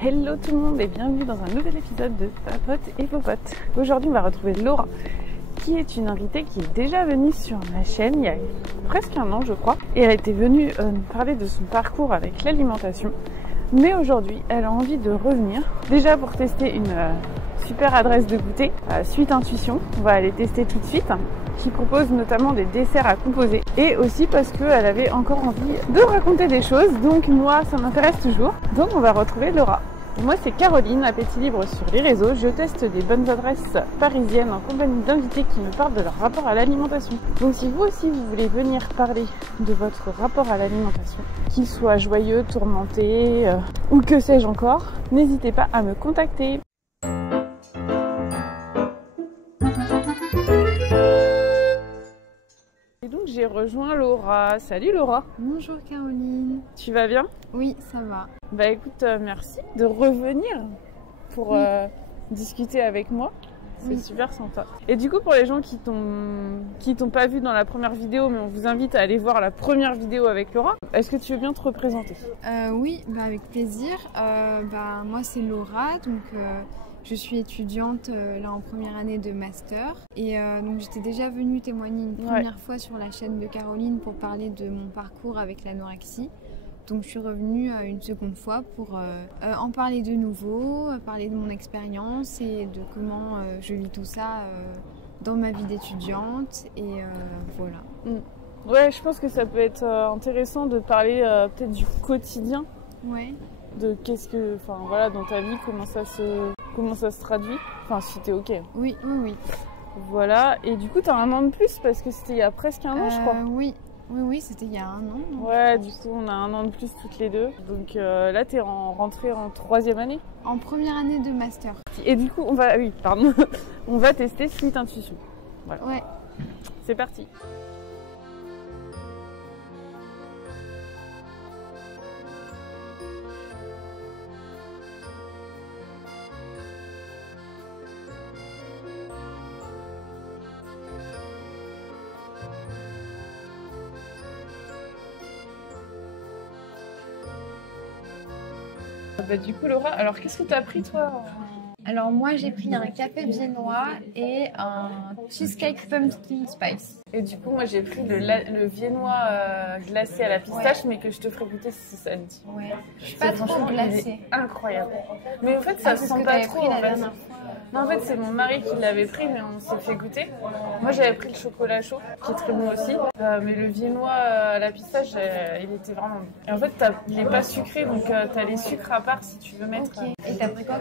Hello tout le monde et bienvenue dans un nouvel épisode de Papote et Popote. Aujourd'hui on va retrouver Laura qui est une invitée qui est déjà venue sur ma chaîne il y a presque un an je crois. Et elle était venue nous parler de son parcours avec l'alimentation. Mais aujourd'hui elle a envie de revenir déjà pour tester une super adresse de goûter, Suite Intuition. On va aller tester tout de suite, qui propose notamment des desserts à composer. Et aussi parce qu'elle avait encore envie de raconter des choses, donc moi ça m'intéresse toujours. Donc on va retrouver Laura. Moi c'est Caroline, Appétit Libre sur les réseaux. Je teste des bonnes adresses parisiennes en compagnie d'invités qui me parlent de leur rapport à l'alimentation. Donc si vous aussi vous voulez venir parler de votre rapport à l'alimentation, qu'il soit joyeux, tourmenté ou que sais-je encore, n'hésitez pas à me contacter. Et donc j'ai rejoint Laura. Salut Laura. Bonjour Caroline. Tu vas bien? Oui, ça va. Bah écoute, merci de revenir pour discuter avec moi. C'est super sympa. Et du coup, pour les gens qui t'ont pas vu dans la première vidéo, mais on vous invite à aller voir la première vidéo avec Laura, est-ce que tu veux bien te représenter? Oui, avec plaisir. Moi c'est Laura, donc je suis étudiante là en première année de master. Et donc j'étais déjà venue témoigner une première fois sur la chaîne de Caroline pour parler de mon parcours avec l'anorexie. Donc je suis revenue une seconde fois pour en parler de nouveau, parler de mon expérience et de comment je vis tout ça dans ma vie d'étudiante. Et voilà. Ouais, je pense que ça peut être intéressant de parler peut-être du quotidien. Ouais. De qu'est-ce que, enfin voilà, dans ta vie, comment ça se traduit. Enfin, si t'es ok. Oui. Voilà. Et du coup, t'as un an de plus parce que c'était il y a presque un an, je crois. Oui, c'était il y a un an. Donc... Ouais, du coup, on a un an de plus toutes les deux. Donc là, t'es rentrée en troisième année. En première année de master. Et du coup, on va tester Suite Intuition. Voilà. Ouais. C'est parti. Bah, du coup, Laura, alors qu'est-ce que tu as pris toi? Alors moi j'ai pris un café viennois et un cheesecake pumpkin spice. Et du coup moi j'ai pris le viennois glacé à la pistache, mais que je te ferai goûter si ça te dit. Ouais. Je suis pas trop glacée. Incroyable. Mais en fait ça se sent pas trop. Non, en fait c'est mon mari qui l'avait pris, mais on s'est fait goûter. Moi j'avais pris le chocolat chaud qui est très bon aussi, mais le viennois à la pistache il était vraiment bon. Et en fait il n'est pas sucré, donc t'as les sucres à part si tu veux mettre. Okay. Et t'as pris quoi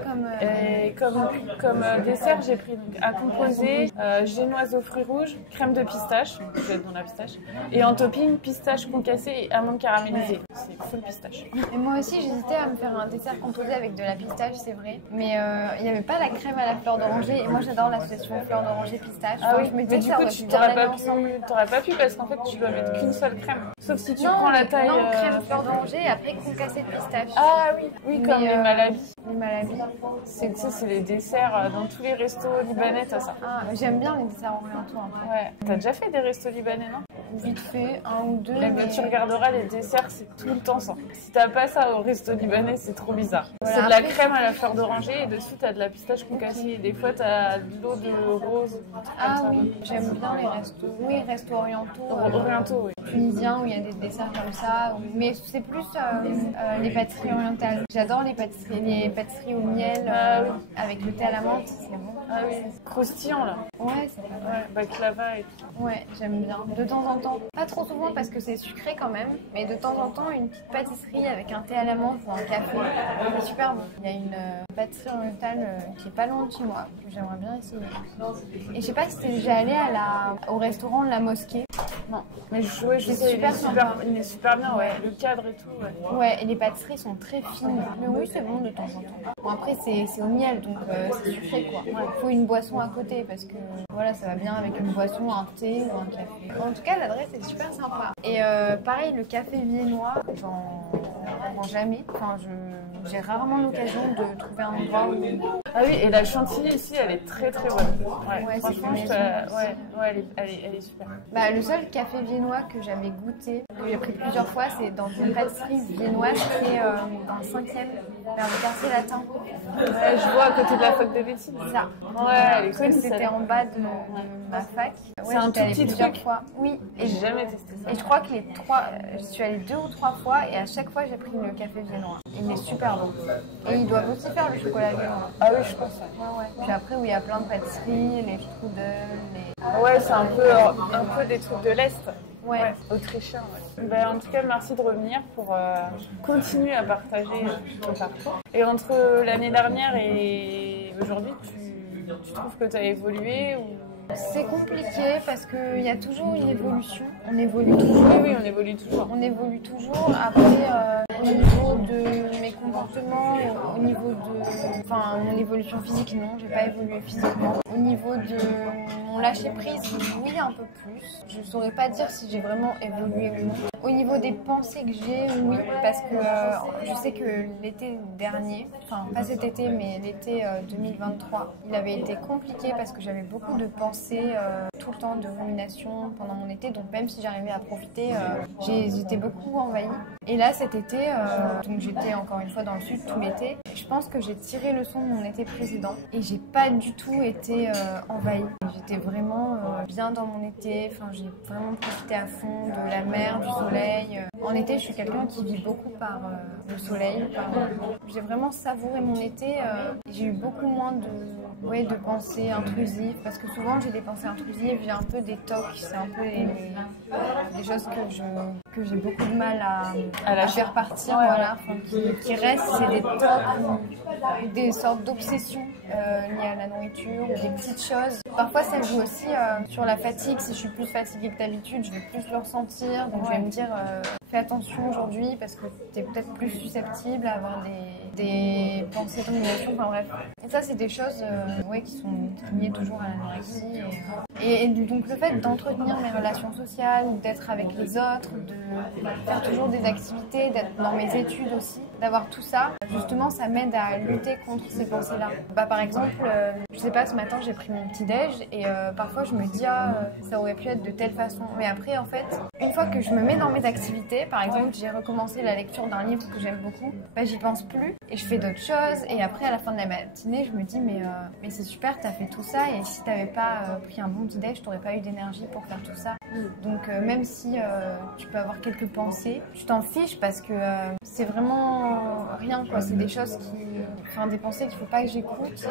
comme dessert, j'ai pris donc à composer génoise aux fruits rouges, crème de pistache, je vais être dans la pistache, et en topping pistache concassée et amandes caramélisées. C'est full pistache. Et moi aussi j'hésitais à me faire un dessert composé avec de la pistache, c'est vrai, mais il n'y avait pas la crème à la fleur d'oranger et moi j'adore l'association fleur d'oranger pistache. Ah oui, je me mais du coup tu t'aurais pas pu parce qu'en fait tu dois mettre qu'une seule crème. Sauf si tu prends la taille. Non, crème fleur d'oranger et après concassée de pistache. Ah oui, comme les malabis. Les malabis. C'est les desserts dans tous les restos libanais, t'as ça. Ah, j'aime bien les desserts orientaux un peu. Ouais. T'as déjà fait des restos libanais, non? Vite fait, un ou deux. Mais tu regarderas les desserts, c'est tout le temps ça. Si t'as pas ça au resto libanais, c'est trop bizarre. Voilà, c'est de la crème à la fleur d'oranger et dessus t'as de la pistache concassée. Et des fois t'as de l'eau de rose. Ah oui, j'aime bien les restos. Oui, restos orientaux. Orientaux, oui. Tunisiens où il y a des desserts comme ça. Mais c'est plus les pâtisseries orientales. J'adore les pâtisseries au miel avec le thé à la menthe, c'est bon. Ah oui, croustillant là. Ouais, c'est pas mal. Baklava et tout. Ouais, j'aime bien. De temps en temps, pas trop souvent parce que c'est sucré quand même, mais de temps en temps, une petite pâtisserie avec un thé à la menthe ou un café, c'est super bon. Il y a une pâtisserie orientale qui est pas loin de chez moi, que j'aimerais bien essayer. Et je sais pas si t'es déjà allé au restaurant de la mosquée. Non, mais je sais, il est super bien, ouais. Le cadre et tout, ouais. Ouais, et les pâtisseries sont très fines. Mais oui, c'est bon de temps en temps. Bon, après, c'est au miel, donc c'est sucré, quoi. Il faut une boisson à côté, parce que voilà, ça va bien avec une boisson, un thé ou un café. En tout cas, l'adresse est super sympa. Et pareil, le café viennois, j'en prends jamais. Enfin, j'ai rarement l'occasion de trouver un endroit où... Ah oui, et la chantilly ici, elle est très très bonne. Ouais, franchement, elle est super. Bah, le seul café viennois que j'avais goûté, que j'ai pris plusieurs fois, c'est dans une pâtisserie viennoise qui est dans le 5e vers le quartier latin. Ouais, je vois à côté de la fac de médecine. C'est ça. Ouais, elle est connue, C'était celle-là. en bas de ma fac. C'est un tout petit plusieurs truc. fois. Oui. Et j'ai jamais testé ça. Et je crois que je suis allée 2 ou 3 fois et à chaque fois j'ai pris le café viennois. Il est super bon. Et ils doivent aussi faire le chocolat viennois. Ah oui, je pense. Ouais. Puis après, où il y a plein de pâtisseries, les strudels, les... Ouais, c'est un peu des trucs de l'Est. Ouais. Autrichien, ouais. Ben, en tout cas, merci de revenir pour continuer à partager ton parcours. Et entre l'année dernière et aujourd'hui, tu trouves que tu as évolué ou... C'est compliqué parce qu'il y a toujours une évolution. On évolue toujours. Oui, on évolue toujours. On évolue toujours. Après, au niveau de mes comportements, au niveau de... Enfin, mon évolution physique, non, j'ai pas évolué physiquement. Au niveau de mon lâcher-prise, oui, un peu plus. Je saurais pas dire si j'ai vraiment évolué ou non. Au niveau des pensées que j'ai, oui, parce que je sais que l'été dernier, enfin pas cet été, mais l'été 2023, il avait été compliqué parce que j'avais beaucoup de pensées tout le temps de rumination pendant mon été, donc même si j'arrivais à profiter, j'étais beaucoup envahie. Et là cet été, donc j'étais encore une fois dans le sud tout l'été, je pense que j'ai tiré le son de mon été précédent et j'ai pas du tout été envahie. J'étais vraiment bien dans mon été, enfin j'ai vraiment profité à fond de la mer, du soleil. En été, je suis quelqu'un qui vit beaucoup par le soleil. J'ai vraiment savouré mon été. J'ai eu beaucoup moins de pensées intrusives parce que souvent j'ai des pensées intrusives, j'ai un peu des tocs, c'est un peu des choses que j'ai beaucoup de mal à faire partir, voilà, enfin, qui restent, c'est des tocs ou des sortes d'obsessions liées à la nourriture ou des petites choses. Parfois ça joue aussi sur la fatigue, si je suis plus fatiguée que d'habitude, je vais plus le ressentir, donc je vais me dire fais attention aujourd'hui parce que tu es peut-être plus susceptible à avoir des pensées de rumination, enfin bref. Et ça c'est des choses qui sont liées toujours à l'anorexie. Et donc le fait d'entretenir mes relations sociales, d'être avec les autres, de faire toujours des activités, d'être dans mes études aussi, d'avoir tout ça, justement ça m'aide à lutter contre ces pensées-là. Par exemple, je sais pas, ce matin j'ai pris mon petit déj et parfois je me dis ça aurait pu être de telle façon. Mais après en fait, une fois que je me mets dans mes activités, par exemple j'ai recommencé la lecture d'un livre que j'aime beaucoup, j'y pense plus et je fais d'autres choses et après à la fin de la matinée je me dis mais c'est super, t'as fait tout ça et si t'avais pas pris un bon petit déj, t'aurais pas eu d'énergie pour faire tout ça. Donc même si tu peux avoir quelques pensées, tu t'en fiches parce que c'est vraiment rien quoi, c'est des choses des pensées qu'il faut pas que j'écoute.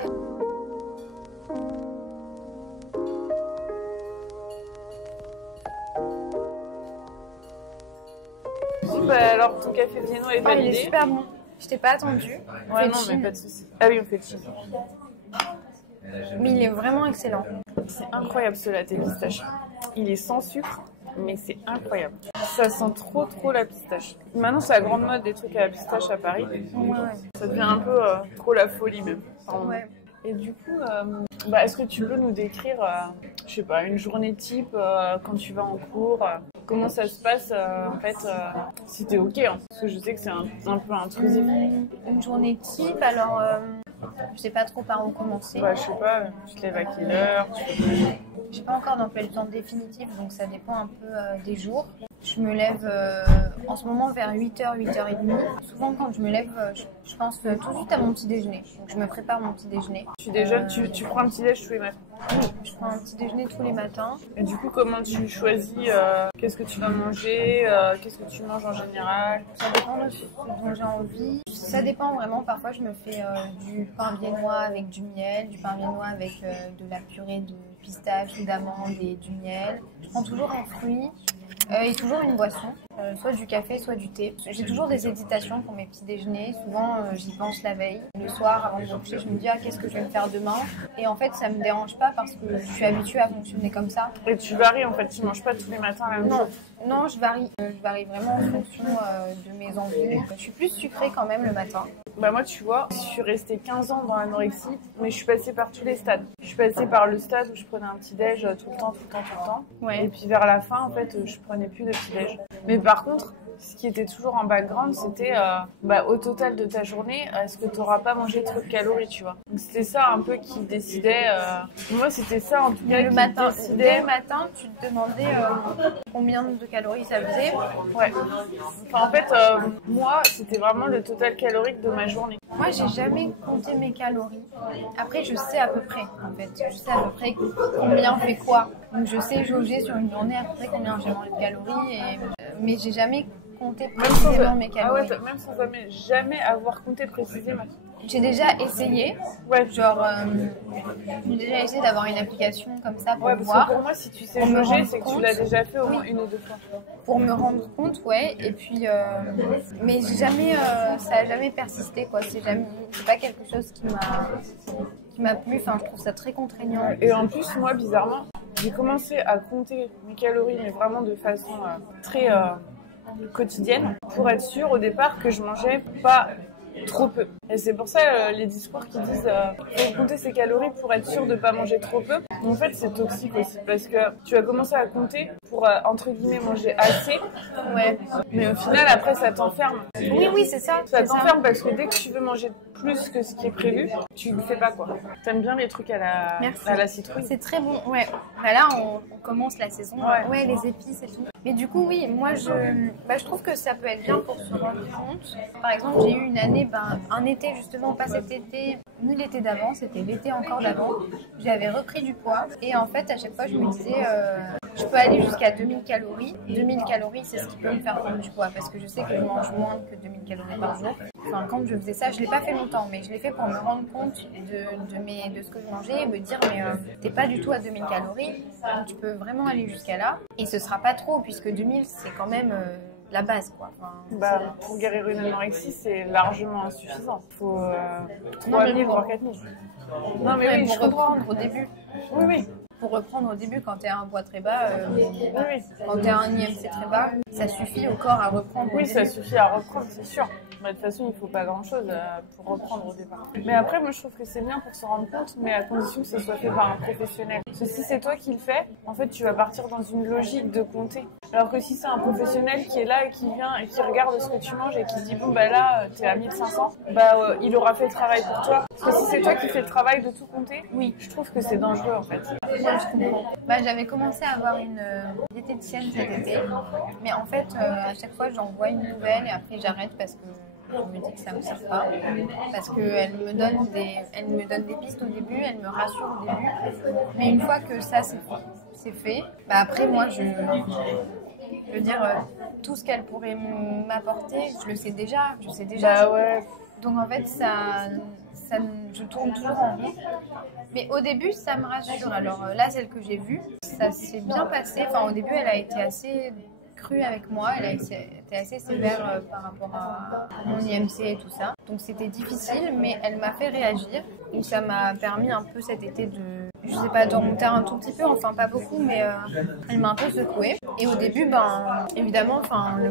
Alors ton café viennois est validé. Il est super bon. Je t'ai pas attendu. Ouais, non, mais pas de soucis. Ah oui, on fait cheese. Mais il est vraiment excellent. C'est incroyable ce latte pistache. Il est sans sucre, mais c'est incroyable. Ça sent trop la pistache. Maintenant, c'est la grande mode des trucs à la pistache à Paris. Ouais. Ça devient un peu trop la folie même. Ouais. Et du coup, est-ce que tu peux nous décrire, je sais pas, une journée type quand tu vas en cours comment ça se passe en fait si t'es ok, hein, parce que je sais que c'est un peu intrusif. Une journée type, alors je sais pas trop par où commencer. Je sais pas, tu te lèves à quelle heure J'ai pas encore d'emploi du temps définitif, donc ça dépend un peu des jours. Je me lève en ce moment vers 8h, 8h30. Souvent quand je me lève, je pense tout de suite à mon petit déjeuner. Donc je me prépare mon petit déjeuner. Tu déjeunes, tu prends un petit déj tous les matins? Oui, je prends un petit déjeuner tous les matins. Et du coup, comment tu choisis qu'est-ce que tu vas manger, qu'est-ce que tu manges en général? Ça dépend de ce dont j'ai envie. Ça dépend vraiment. Parfois, je me fais du pain viennois avec du miel, du pain viennois avec de la purée de pistache ou d'amandes et du miel. Je prends toujours un fruit. Et toujours une boisson, soit du café, soit du thé. J'ai toujours des hésitations pour mes petits déjeuners. Souvent, j'y pense la veille. Le soir, avant de me coucher, je me dis qu'est-ce que je vais me faire demain. Et en fait, ça me dérange pas parce que je suis habituée à fonctionner comme ça. Et tu varies en fait, tu manges pas tous les matins la même chose? Non, je varie. Je varie vraiment en fonction de mes envies. Je suis plus sucrée quand même le matin. Moi, tu vois, je suis restée 15 ans dans l'anorexie, mais je suis passée par tous les stades. Je suis passée par le stade où je prenais un petit déj tout le temps. Ouais. Et puis vers la fin, en fait, je prenais plus de petit déj. Mais par contre, ce qui était toujours en background, c'était au total de ta journée, est-ce que tu n'auras pas mangé trop de calories, tu vois. Donc c'était ça un peu qui décidait. Moi, c'était ça en tout cas. Le matin, dès le matin, tu te demandais combien de calories ça faisait. Ouais. Enfin, en fait, moi, c'était vraiment le total calorique de ma journée. Moi, j'ai jamais compté mes calories. Après, je sais à peu près, en fait. Je sais à peu près combien fait quoi. Donc, je sais jauger sur une journée à peu près combien j'ai mangé de calories. Mais j'ai jamais compté précisément mes calories. Ah ouais, même sans jamais avoir compté précisément. J'ai déjà essayé. Ouais. Genre, j'ai déjà essayé d'avoir une application comme ça pour parce voir. Que pour moi, si tu sais jauger, c'est que tu l'as déjà fait au moins une ou deux fois. Pour me rendre compte, ouais. Et puis, mais jamais, ça n'a jamais persisté, quoi. C'est pas quelque chose qui m'a plu. Enfin, je trouve ça très contraignant. Et en plus, moi, bizarrement, j'ai commencé à compter mes calories, mais vraiment de façon très quotidienne, pour être sûre au départ que je mangeais pas trop peu. Et c'est pour ça les discours qui disent faut compter ses calories pour être sûr de ne pas manger trop peu. En fait, c'est toxique aussi parce que tu vas commencer à compter pour entre guillemets manger assez. Ouais. Mais au final, après, ça t'enferme. Oui, c'est ça. Ça t'enferme parce que dès que tu veux manger plus que ce qui est prévu, tu ne le fais pas, quoi. T'aimes bien les trucs à la citrouille? C'est très bon, ouais. Bah là, on commence la saison. Ouais, les épices et tout. Mais du coup, oui, moi, je trouve que ça peut être bien pour se rendre compte. Par exemple, j'ai eu une année, un été justement, pas cet été, ni l'été d'avant, c'était l'été encore d'avant. J'avais repris du poids et en fait, à chaque fois, je me disais, je peux aller jusqu'à 2000 calories. 2000 calories, c'est ce qui peut me faire prendre du poids parce que je sais que je mange moins que 2000 calories par jour. Enfin, quand je faisais ça, je l'ai pas fait longtemps, mais je l'ai fait pour me rendre compte de ce que je mangeais et me dire, mais t'es pas du tout à 2000 calories, donc tu peux vraiment aller jusqu'à là. Et ce sera pas trop, puisque 2000, c'est quand même la base, quoi. Enfin, pour guérir une anorexie, c'est largement insuffisant. Il faut 3000 voire 4000. Non, mais oui, pour reprendre au début. Oui. Pour reprendre au début, quand tu as un poids très bas, quand tu as un IMC très bas, ça suffit au corps à reprendre. Oui, ça suffit à reprendre, c'est sûr. De toute façon, il ne faut pas grand-chose pour reprendre au départ. Mais après, moi, je trouve que c'est bien pour se rendre compte, mais à condition que ce soit fait par un professionnel. Parce que si c'est toi qui le fais, en fait, tu vas partir dans une logique de compter. Alors que si c'est un professionnel qui est là et qui vient et qui regarde ce que tu manges et qui dit, bon, là, t'es à 1500, il aura fait le travail pour toi. Parce que si c'est toi qui fais le travail de tout compter, oui, je trouve que c'est dangereux, en fait. Ouais, je comprends. J'avais commencé à avoir une diététicienne cet été, mais en fait, à chaque fois, j'en vois une nouvelle et après, j'arrête parce que je me dis que ça ne me sert pas, parce qu'elle me donne des pistes au début, elle me rassure au début, mais une fois que ça c'est fait, après moi je veux dire tout ce qu'elle pourrait m'apporter, je sais déjà. Ouais. Donc en fait je tourne toujours en rond, mais au début ça me rassure. Alors là, celle que j'ai vue, ça s'est bien passé. Enfin, au début elle a été assez crue avec moi, elle a été assez sévère par rapport à mon IMC et tout ça. Donc c'était difficile, mais elle m'a fait réagir. Donc ça m'a permis un peu cet été de remonter un tout petit peu, enfin pas beaucoup, mais elle m'a un peu secouée. Et au début, évidemment,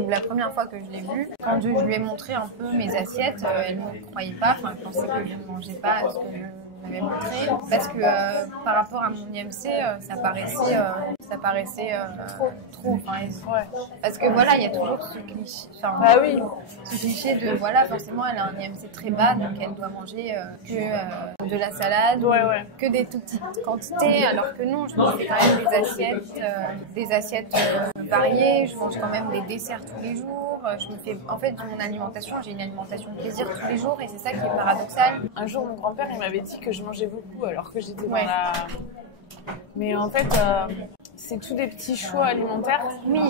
la première fois que je l'ai vue, quand je lui ai montré un peu mes assiettes, elle ne me croyait pas, elle pensait que je ne mangeais pas ce que je m'avais montré, parce que par rapport à mon IMC, ça paraissait trop. Parce que voilà, il y a toujours ce cliché, ce cliché de forcément elle a un IMC très bas, donc elle doit manger que de la salade, que des tout petites quantités, alors que non, je mange quand même des assiettes variées, je mange quand même des desserts tous les jours. En fait, mon alimentation, j'ai une alimentation de plaisir tous les jours et c'est ça qui est paradoxal. Un jour, mon grand-père, il m'avait dit que je mangeais beaucoup alors que j'étais dans la... Mais en fait, c'est tous des petits choix alimentaires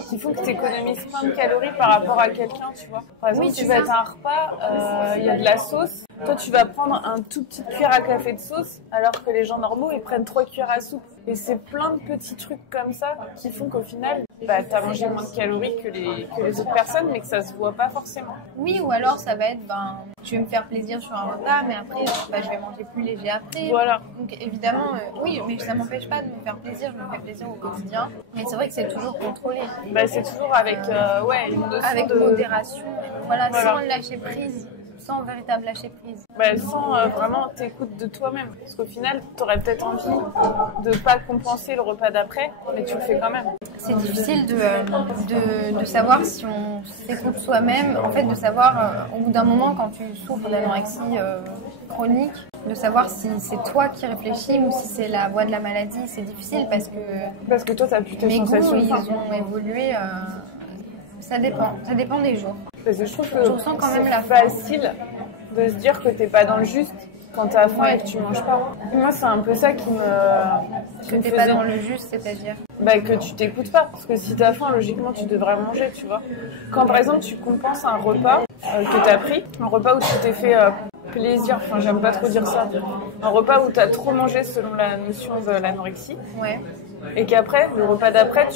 qui font que tu économises plein de calories par rapport à quelqu'un, tu vois. Par exemple, tu vas être à un repas, il y a de la sauce. Toi, tu vas prendre un tout petit cuillère à café de sauce, alors que les gens normaux, ils prennent 3 cuillères à soupe. Et c'est plein de petits trucs comme ça qui font qu'au final, t'as mangé moins de calories que les autres personnes, mais que ça se voit pas forcément. Oui, ou alors ça va être, je vais me faire plaisir sur un repas, mais après, je vais manger plus léger après. Voilà. Donc évidemment, oui, mais ça m'empêche pas de me faire plaisir, je me fais plaisir au quotidien. Mais c'est vrai que c'est toujours contrôlé. C'est toujours avec une notion avec modération, sans lâcher prise. sans véritable lâcher prise. Bah, sans vraiment t'écoute de toi-même. Parce qu'au final, t'aurais peut-être envie de pas compenser le repas d'après, mais tu le fais quand même. C'est difficile de savoir si on s'écoute soi-même. En fait, de savoir, au bout d'un moment, quand tu souffres d'anorexie chronique, de savoir si c'est toi qui réfléchis ou si c'est la voie de la maladie. C'est difficile parce que toi, t'as plus tes mes goûts, sensations. ils ont évolué. Ça dépend des jours. Parce que je trouve que je ressens quand même c'est facile de se dire que t'es pas dans le juste quand t'as faim et que tu manges pas. Moi, c'est un peu ça qui me... Que t'es pas dans le juste, c'est-à-dire bah, que tu t'écoutes pas. Parce que si t'as faim, logiquement, tu devrais manger, tu vois. Quand, par exemple, tu compenses un repas que t'as pris, un repas où tu t'es fait plaisir, enfin, j'aime pas trop dire ça, un repas où t'as trop mangé selon la notion de l'anorexie, ouais. Et qu'après, le repas d'après,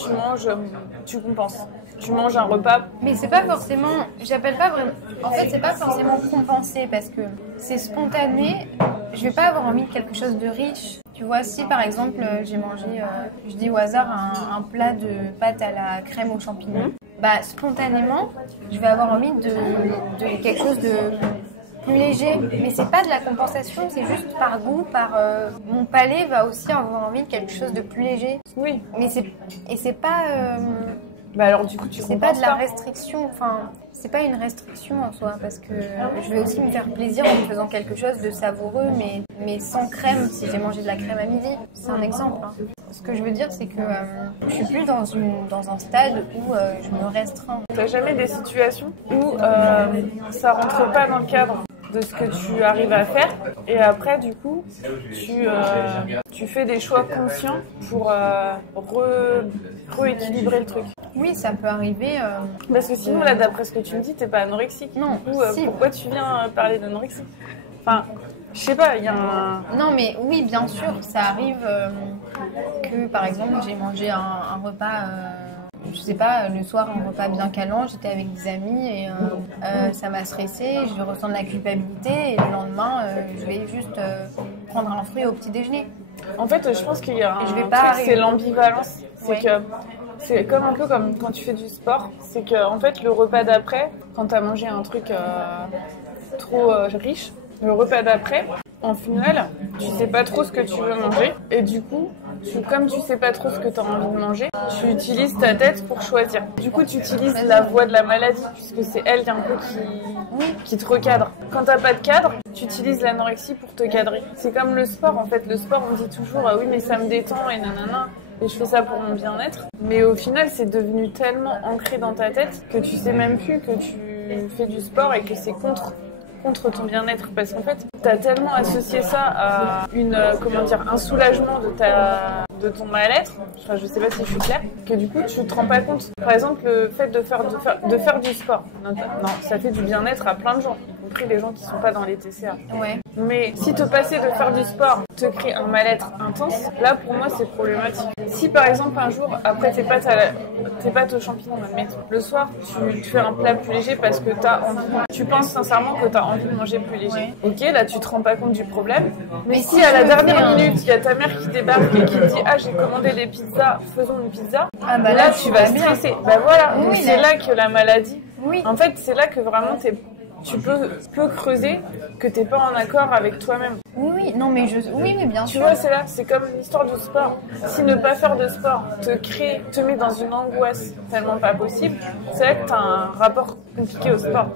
tu compenses. Tu manges un repas. Mais c'est pas forcément, j'appelle pas vraiment, en fait c'est pas forcément compenser parce que c'est spontané, je vais pas avoir envie de quelque chose de riche. Tu vois, si par exemple j'ai mangé, je dis au hasard, un plat de pâtes à la crème aux champignons, bah spontanément, je vais avoir envie de quelque chose de plus léger, mais c'est pas de la compensation, c'est juste par goût, mon palais va aussi avoir envie de quelque chose de plus léger. Oui. Mais c'est pas bah alors du coup tu c'est pas de la restriction, enfin c'est pas une restriction en soi parce que je vais aussi me faire plaisir en me faisant quelque chose de savoureux mais sans crème si j'ai mangé de la crème à midi, c'est un exemple. Hein. Ce que je veux dire c'est que je suis plus dans un stade où je me restreins. T'as jamais des situations où ça rentre pas dans le cadre de ce que tu arrives à faire et après du coup tu fais des choix conscients pour rééquilibrer le truc. Oui, ça peut arriver. Parce que sinon là d'après ce que tu me dis t'es pas anorexique. Non. Du coup, si. Pourquoi tu viens parler d'anorexie? Enfin, je sais pas, il y a un... Non mais oui bien sûr ça arrive que par exemple j'ai mangé un repas je sais pas, le soir, un repas bien calant, j'étais avec des amis et ça m'a stressée, je ressens de la culpabilité et le lendemain, je vais juste prendre un fruit au petit déjeuner. En fait, je pense qu'il y a un truc, arriver. c'est l'ambivalence. C'est Ouais. que c'est comme un peu comme quand tu fais du sport. C'est que en fait, le repas d'après, quand tu as mangé un truc trop riche, le repas d'après, en finale, tu sais pas trop ce que tu veux manger et du coup, comme tu sais pas trop ce que tu as envie de manger, tu utilises ta tête pour choisir. Du coup, tu utilises la voie de la maladie puisque c'est elle un peu qui te recadre. Quand t'as pas de cadre, tu utilises l'anorexie pour te cadrer. C'est comme le sport en fait. Le sport, on dit toujours oui mais ça me détend et nanana. Et je fais ça pour mon bien-être. Mais au final, c'est devenu tellement ancré dans ta tête que tu sais même plus que tu fais du sport et que c'est contre ton bien-être parce qu'en fait t'as tellement associé ça à un soulagement de ton mal-être, enfin je sais pas si je suis claire, que du coup tu te rends pas compte. Par exemple le fait de faire du sport, non ça fait du bien-être à plein de gens, y compris les gens qui sont pas dans les TCA. Ouais. Mais si te passer de faire du sport te crée un mal-être intense, là pour moi c'est problématique. Si par exemple un jour après tes pâtes aux champignons, admettons, le soir tu fais un plat plus léger parce que tu penses sincèrement que t'as envie de manger plus léger. Ouais. Ok, là tu te rends pas compte du problème. Mais si à la dernière minute il y a ta mère qui débarque et qui te dit j'ai commandé des pizzas, faisons une pizza. Bah là tu vas stresser. Bah voilà. Oui, donc c'est là que la maladie. Oui. En fait c'est là que vraiment tu peux creuser que t'es pas en accord avec toi-même. Oui, non mais oui mais bien sûr. Tu vois, c'est là, c'est comme l'histoire du sport. Si ne pas faire de sport te met dans une angoisse tellement pas possible, c'est là que t'as un rapport compliqué au sport.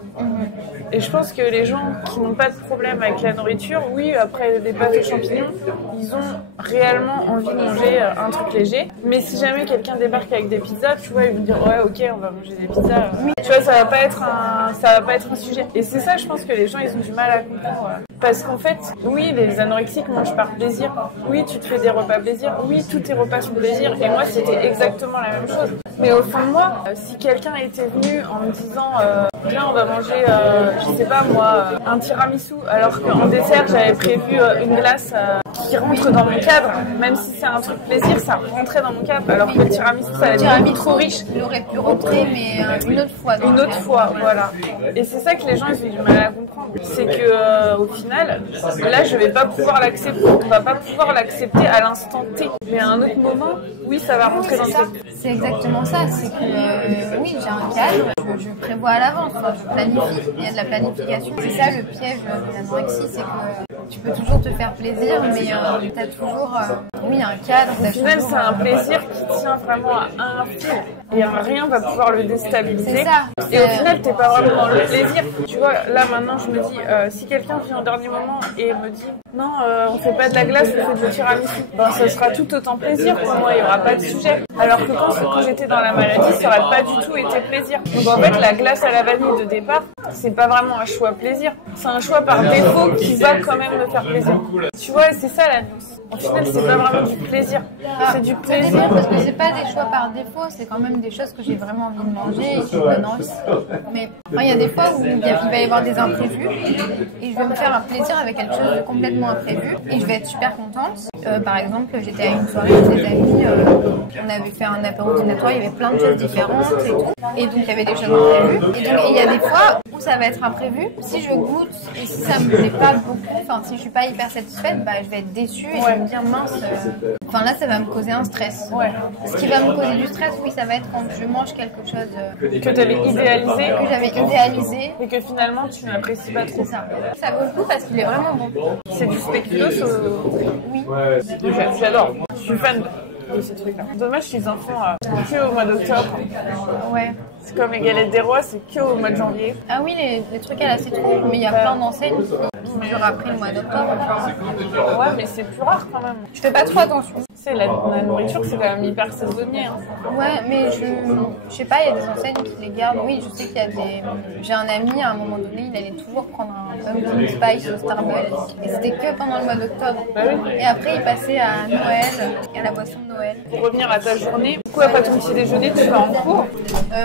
Et je pense que les gens qui n'ont pas de problème avec la nourriture, oui, après des pâtes aux champignons, ils ont réellement envie de manger un truc léger. Mais si jamais quelqu'un débarque avec des pizzas, tu vois, ils vont dire ouais, ok, on va manger des pizzas. Tu vois, ça va pas être un sujet. Et c'est ça, je pense que les gens, ils ont du mal à comprendre. Parce qu'en fait, oui, les anorexiques mangent par plaisir. Oui, tu te fais des repas plaisir. Oui, tous tes repas sont plaisir. Et moi, c'était exactement la même chose. Mais au fond de moi, si quelqu'un était venu en me disant viens, on va manger, je sais pas moi, un tiramisu, alors qu'en dessert, j'avais prévu une glace qui rentre dans mon cadre, même si c'est un truc plaisir, ça rentrait dans mon cadre, alors que le tiramisu, ça a été trop riche. Il aurait pu rentrer, mais une autre fois. Une autre fois, voilà. Et c'est ça que les gens ils ont du mal à comprendre. C'est que au final, là je vais pas pouvoir l'accepter. On va pas pouvoir l'accepter à l'instant T. Mais à un autre moment, oui, ça va rentrer dans le cadre. C'est exactement ça. C'est que oui, j'ai un cadre, je prévois à l'avance, je planifie. Il y a de la planification. C'est ça le piège de l'anorexie, c'est que tu peux toujours te faire plaisir, mais tu as toujours un cadre. Au final, c'est un plaisir qui tient vraiment à un fil. Et rien va pouvoir le déstabiliser. C'est ça. Et au final, t'es pas vraiment dans le plaisir. Tu vois, là maintenant, je me dis, si quelqu'un vient au dernier moment et me dit, non, on fait pas de la glace, on fait du tiramisu, ben ça sera tout autant plaisir pour moi, il y aura pas de sujet. Alors que quand j'étais dans la maladie, ça aurait pas du tout été plaisir. Donc en fait, la glace à la vanille de départ, c'est pas vraiment un choix plaisir. C'est un choix par défaut qui va quand même me faire plaisir. Tu vois, c'est ça la nuance. Au final, c'est pas vraiment du plaisir. C'est du plaisir. Ça dépend, parce que c'est pas des choix par défaut, c'est quand même des choses que j'ai vraiment envie de manger et qui me donnent envie. Mais il y a des fois où il va y avoir des imprévus et je vais me faire un plaisir avec quelque chose de complètement imprévu et je vais être super contente. Par exemple, j'étais à une soirée avec des amis, on avait fait un apéro dînatoire, il y avait plein de choses différentes et tout. Et donc il y avait des choses imprévues. Et donc il y a des fois où ça va être imprévu. Si je goûte et si ça me plaît pas beaucoup, enfin si je suis pas hyper satisfaite, bah je vais être déçue et je vais me dire mince. Enfin là ça va me causer un stress. Ce qui va me causer du stress, oui, ça va être quand je mange quelque chose que tu avais idéalisé, que j'avais idéalisé et que finalement tu n'apprécies pas trop. Ça vaut le coup parce qu'il est vraiment bon. C'est du spéculoos. Oui. J'adore. Je suis fan de ces trucs-là. Dommage qu'ils en font que au mois d'octobre. Ouais. C'est comme les galettes des rois, c'est que au mois de janvier. Ah oui, les trucs à la citrouille, mais il y a plein d'enseignes qui durent après le mois d'octobre. Ouais, mais c'est plus rare quand même. Je fais pas trop attention. C'est la nourriture, c'est quand même hyper saisonnier. Hein. Ouais, mais je sais pas, il y a des enseignes qui les gardent. Oui, je sais qu'il y a des. J'ai un ami, à un moment donné, il allait toujours prendre un pumpkin spice au Starbucks. Et c'était que pendant le mois d'octobre. Bah oui. Et après, il passait à Noël, à la boisson de Noël. Pour revenir à ta journée, du coup, après ton petit déjeuner, tu vas en cours?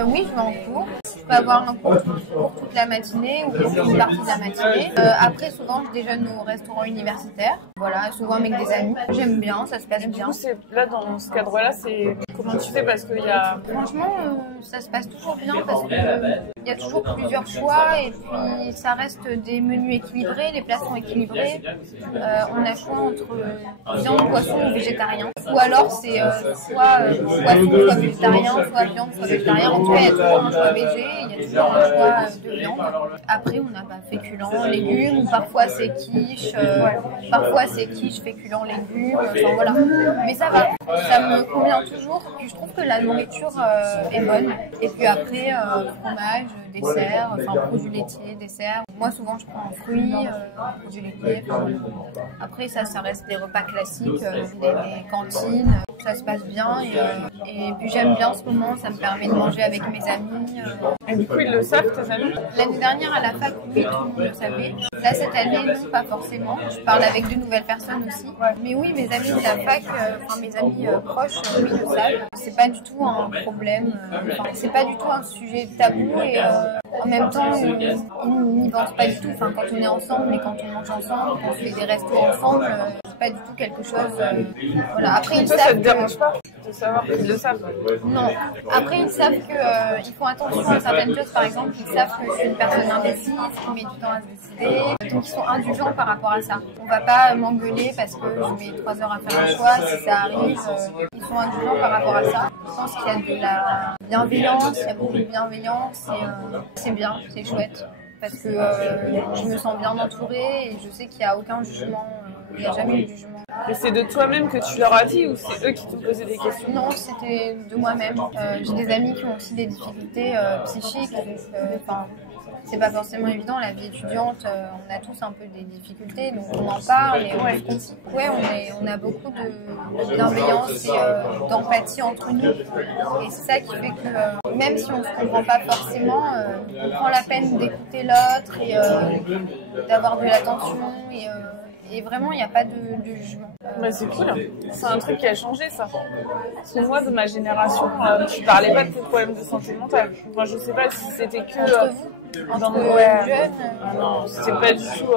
Oui, je vais en cours. Je peux avoir un cours pour toute la matinée ou pour une partie de la matinée. Après, souvent, je déjeune au restaurant universitaire. Voilà, souvent avec des amis. J'aime bien, ça se passe bien. Du coup, là, dans ce cadre-là, c'est comment tu fais parce qu'il y a... Franchement, ça se passe toujours bien parce qu'il y a toujours plusieurs choix et puis ça reste des menus équilibrés, les plats sont équilibrés. On a choix entre viande, poisson ou végétarien. Ou alors, c'est soit poisson, soit végétarien, soit viande, soit végétarien. En tout cas, il y a toujours un choix végé, il y a toujours un choix de viande. Après, on a féculents, légumes, ou parfois c'est quiche, féculents, légumes, enfin voilà. Mais ça va, ça me convient toujours. Puis je trouve que la nourriture est bonne. Et puis après, fromage, dessert, enfin produits laitiers, dessert. Moi souvent je prends fruits, produits laitiers. Après ça reste des repas classiques, des cantines. Ça se passe bien et puis j'aime bien ce moment, ça me permet de manger avec mes amis. Et du coup ils le savent tes amis? L'année dernière à la fac, oui, tout le monde le savait. Là cette année, non, pas forcément. Je parle avec de nouvelles personnes aussi. Mais oui, mes amis de la fac, mes amis proches, oui, le savent. C'est pas du tout un problème, c'est pas du tout un sujet tabou et en même temps, ils n'y pensent pas du tout. Enfin, quand on est ensemble et quand on mange ensemble, quand on fait des restos ensemble, c'est pas du tout quelque chose. Voilà. Après, ils savent. Ça te dérange pas de savoir qu'ils le savent? Non. Après, ils savent qu'ils font attention à certaines choses. Par exemple, ils savent que je suis une personne indécise, qui met du temps à se décider. Donc, ils sont indulgents par rapport à ça. On va pas m'engueuler parce que je mets 3 heures à faire un choix. Si ça arrive, ils sont indulgents par rapport à ça. Je pense qu'il y a de la bienveillance, il y a beaucoup de bienveillance et c'est bien, c'est chouette. Parce que je me sens bien entourée et je sais qu'il n'y a aucun jugement, il n'y a jamais de jugement. Et c'est de toi-même que tu leur as dit ou c'est eux qui t'ont posé des questions? Non, c'était de moi-même. J'ai des amis qui ont aussi des difficultés psychiques, donc c'est pas forcément évident, la vie étudiante, on a tous un peu des difficultés, donc on en parle et on a beaucoup de bienveillance et d'empathie entre nous. Et c'est ça qui fait que même si on se comprend pas forcément, on prend la peine d'écouter l'autre et d'avoir de l'attention et vraiment il n'y a pas de jugement. Bah c'est cool, c'est un truc qui a changé ça. Parce que moi de ma génération, tu parlais pas de tes problèmes de santé mentale. Moi je sais pas si c'était que... Entre vous? Entre jeunes. Ah non, c'était pas du tout.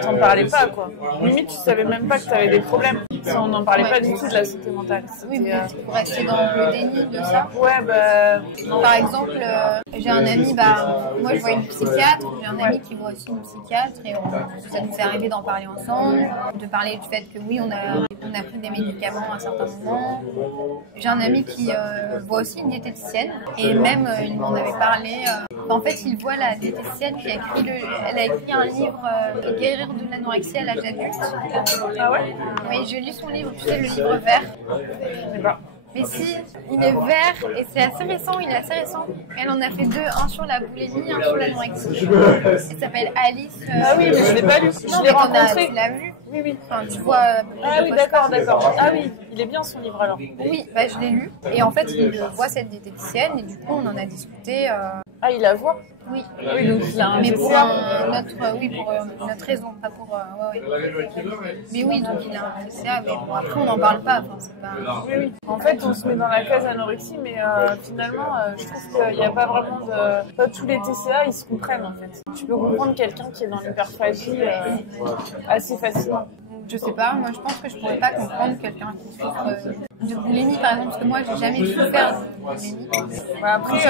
T'en parlais pas, quoi. Limite, tu savais même pas que t'avais des problèmes. On n'en parlait pas du tout de la santé mentale. Oui, mais pour rester dans le déni de ça. Ouais, bah. Non. Par exemple, j'ai un ami, moi je vois une psychiatre, j'ai un ami qui voit aussi une psychiatre et ça nous est arrivé d'en parler ensemble, de parler du fait que oui, on a pris des médicaments à un certain moment. J'ai un ami qui voit aussi une diététicienne et même il m'en avait parlé. En fait, il voit la diététicienne qui a écrit elle a écrit un livre Guérir de l'anorexie à l'âge adulte. Ah ouais? Oui, j'ai lu son livre, tu sais, le livre vert. Mais si, il est vert et c'est assez récent, il est assez récent. Elle en a fait 2, un sur la boulimie, un sur l'anorexie. Il s'appelle Alice. Ah oui, mais je l'ai pas lu, je l'ai rencontré. Tu l'as vu? Oui, oui. Enfin, tu vois. Ah oui, d'accord. Ah oui, il est bien son livre alors. Oui, je l'ai lu. Et en fait, il voit cette diététicienne et du coup, on en a discuté. Ah, il la voit? Oui. Oui, donc il a un mais pour TCA. pour notre raison, pas pour. Mais oui, donc il a un TCA, mais bon, après on n'en parle pas. Enfin, c'est pas... Oui. En fait, on se met dans la case anorexie, mais finalement, je trouve qu'il n'y a pas vraiment de. Pas tous les TCA, ils se comprennent en fait. Tu peux comprendre quelqu'un qui est dans l'hyperphagie assez facilement. Je sais pas, moi je pense que je pourrais pas comprendre quelqu'un qui souffre de boulimie par exemple, parce que moi j'ai jamais souffert de boulimie. Bah, après,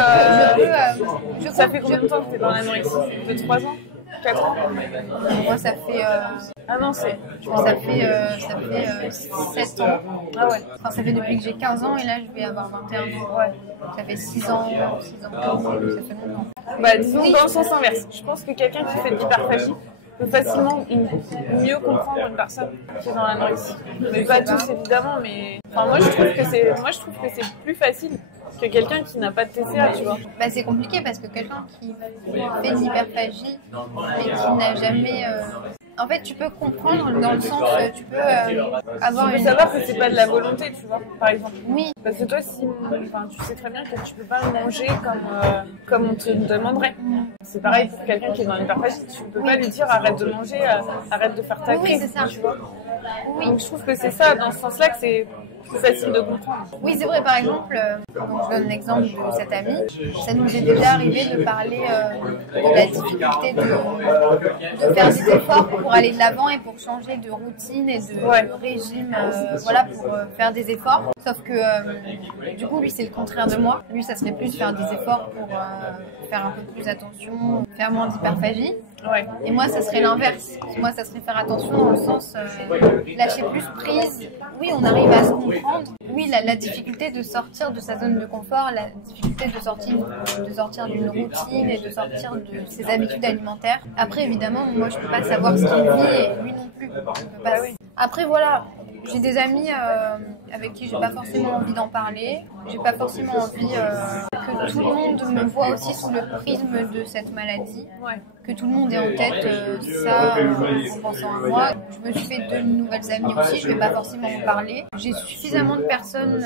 ça fait combien de temps que tu es dans l'anorexie? Ça fait 3 ans? 4 ans? Moi ça fait. Ah non, ça fait 7 ans. Ah ouais. Enfin, ça fait depuis que j'ai 15 ans et là je vais avoir 21 ans. Ouais. Ça fait 6 ans. Ça fait longtemps. Bah, disons dans le sens inverse. Je pense que quelqu'un qui fait de l'hyperphagie peut facilement mieux comprendre une personne qui est dans l'anorexie. Mais pas tous évidemment, mais enfin, moi je trouve que c'est plus facile que quelqu'un qui n'a pas de TCA, tu vois. Bah, c'est compliqué parce que quelqu'un qui fait de l'hyperphagie et qui n'a jamais... En fait, tu peux comprendre dans le sens où tu peux avoir Tu peux savoir que c'est pas de la volonté, tu vois, par exemple. Oui. Parce que toi, tu sais très bien que tu peux pas manger comme on te demanderait. C'est pareil pour quelqu'un qui est dans l'hyperphagie. Tu peux pas lui dire arrête de manger, arrête de faire ta crise. Oui, c'est ça. Tu vois. Oui. Donc je trouve que c'est ça, dans ce sens-là, que c'est plus facile de comprendre. Oui, c'est vrai, par exemple, je donne l'exemple de cette amie, ça nous est déjà arrivé de parler de la difficulté de faire des efforts pour aller de l'avant et pour changer de routine et de régime, voilà, pour faire des efforts. Sauf que du coup, lui, c'est le contraire de moi. Lui, ça serait plus faire des efforts pour faire un peu plus attention, faire moins d'hyperphagie. Ouais. Et moi, ça serait l'inverse. Moi, ça serait faire attention dans le sens lâcher plus prise. Oui, on arrive à se comprendre. Oui, la difficulté de sortir de sa zone de confort, la difficulté de sortir d'une routine et de sortir de ses habitudes alimentaires. Après, évidemment, moi, je peux pas savoir ce qu'il vit et lui non plus. Après, voilà. J'ai des amis avec qui j'ai pas forcément envie d'en parler. J'ai pas forcément envie que tout le monde me voit aussi sous le prisme de cette maladie. Ouais. Que tout le monde ait en tête ça en pensant à moi. Je me suis fait de nouvelles amies aussi, je vais pas forcément en parler. J'ai suffisamment de personnes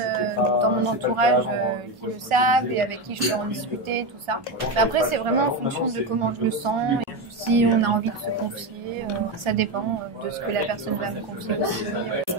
dans mon entourage qui le savent et avec qui je peux en discuter, tout ça. Mais après, c'est vraiment en fonction de comment je le sens. Et si on a envie de se confier, ça dépend de ce que la personne va me confier aussi.